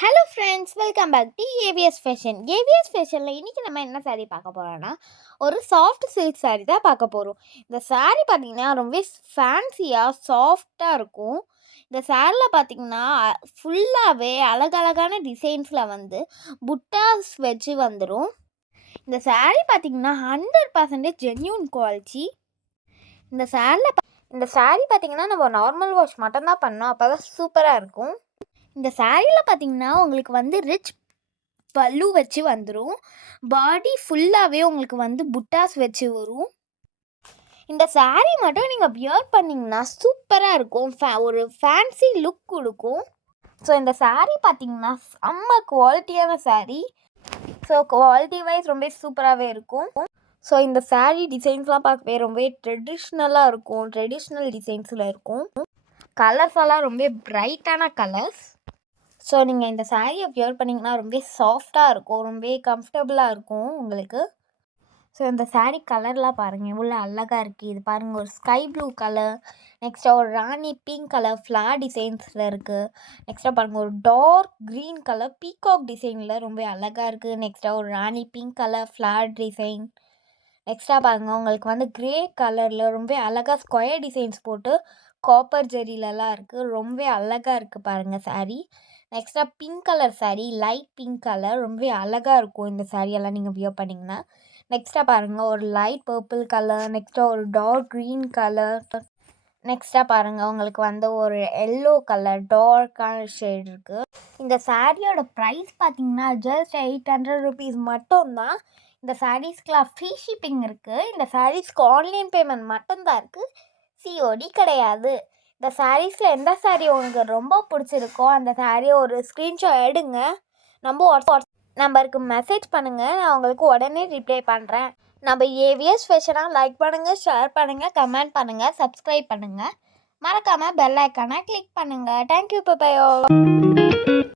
Hello friends, welcome back to AVS fashion. ஏவிஎஸ் ஃபேஷனில் இன்றைக்கி நம்ம என்ன சாரீ பார்க்க போகிறோன்னா, ஒரு சாஃப்ட் சில்க் சாரீ தான் பார்க்க போகிறோம். இந்த சாரீ பார்த்திங்கன்னா ரொம்ப ஃபேன்சியாக சாஃப்டாக இருக்கும். இந்த சாரியில் பார்த்திங்கன்னா ஃபுல்லாகவே அழகழகான டிசைன்ஸில் வந்து புட்டாஸ் வச்சு வந்துடும். இந்த சாரீ பார்த்திங்கன்னா 100% ஜென்யூன் குவாலிட்டி. இந்த சாரீ பார்த்திங்கன்னா நம்ம நார்மல் வாஷ் மட்டும்தான் பண்ணோம், அப்போ தான் சூப்பராக இருக்கும். இந்த சாரியில் பார்த்திங்கன்னா உங்களுக்கு வந்து ரிச் பல்லு வச்சு வந்துடும். பாடி ஃபுல்லாகவே உங்களுக்கு வந்து புட்டாஸ் வச்சு வரும். இந்த சாரீ மட்டும் நீங்கள் வியர் பண்ணிங்கன்னா சூப்பராக இருக்கும். ஒரு ஃபேன்சி லுக் கொடுக்கும். ஸோ இந்த சாரீ பார்த்திங்கன்னா செம்ம குவாலிட்டியான சாரீ. ஸோ குவாலிட்டி வைஸ் ரொம்ப சூப்பராகவே இருக்கும். ஸோ இந்த சாரீ டிசைன்ஸ்லாம் பார்க்கவே ரொம்ப ட்ரெடிஷ்னலாக இருக்கும். ட்ரெடிஷ்னல் டிசைன்ஸில் இருக்கும். கலர்ஸ் எல்லாம் ரொம்ப பிரைட்டான கலர்ஸ். ஸோ நீங்கள் இந்த சாரியை வியர் பண்ணிங்கன்னா ரொம்ப சாஃப்டாக இருக்கும், ரொம்ப கம்ஃபர்டபுளாக இருக்கும் உங்களுக்கு. ஸோ இந்த சாரீ கலர்லாம் பாருங்கள் எவ்வளோ அழகாக இருக்குது. இது பாருங்கள், ஒரு ஸ்கை ப்ளூ கலர், நெக்ஸ்ட்டாக ஒரு ராணி பிங்க் கலர் ஃப்ளார் டிசைன்ஸில் இருக்குது. நெக்ஸ்ட்டாக பாருங்கள், ஒரு டார்க் க்ரீன் கலர் பீகாக் டிசைனில் ரொம்ப அழகாக இருக்குது. நெக்ஸ்ட்டாக ஒரு rani pink colour flower design. நெக்ஸ்ட்டாக பாருங்கள், உங்களுக்கு வந்து க்ரே கலரில் ரொம்ப அழகாக ஸ்கொயர் டிசைன்ஸ் போட்டு காப்பர் ஜெரிலலாம் இருக்குது. ரொம்ப அழகாக இருக்குது பாருங்கள் சாரீ. நெக்ஸ்ட்டாக pink colour sari, light pink colour, ரொம்ப அழகாக இருக்கும் இந்த சாரியெல்லாம் நீங்கள் வியர் பண்ணிங்கன்னா. நெக்ஸ்ட்டாக பாருங்கள், ஒரு லைட் பர்பிள் கலர், நெக்ஸ்ட்டாக ஒரு டார்க் க்ரீன் கலர். நெக்ஸ்ட்டாக பாருங்கள், உங்களுக்கு வந்து ஒரு எல்லோ கலர் டார்க்கான ஷேட் இருக்குது. இந்த சாரியோட ப்ரைஸ் பார்த்திங்கன்னா ஜஸ்ட் 800 ருபீஸ் மட்டும்தான். இந்த சாரீஸ்க்கெலாம் ஃப்ரீ ஷிப்பிங் இருக்குது. இந்த சாரீஸ்க்கு ஆன்லைன் பேமெண்ட் மட்டும்தான் இருக்குது, சிஓடி கிடையாது. இந்த சாரீஸில் எந்த சாரீ உங்களுக்கு ரொம்ப பிடிச்சிருக்கோ அந்த சாரியை ஒரு ஸ்க்ரீன்ஷாட் எடுங்க, நம்ம வாட்ஸ்அப் நம்பருக்கு மெசேஜ் பண்ணுங்கள், நான் உங்களுக்கு உடனே ரிப்ளை பண்ணுறேன். நம்ம ஏவிஎஸ் ஃபேஷனாக லைக் பண்ணுங்கள், ஷேர் பண்ணுங்கள், கமெண்ட் பண்ணுங்கள், சப்ஸ்கிரைப் பண்ணுங்கள். மறக்காமல் பெல் ஐக்கானை கிளிக் பண்ணுங்கள். Thank you, by.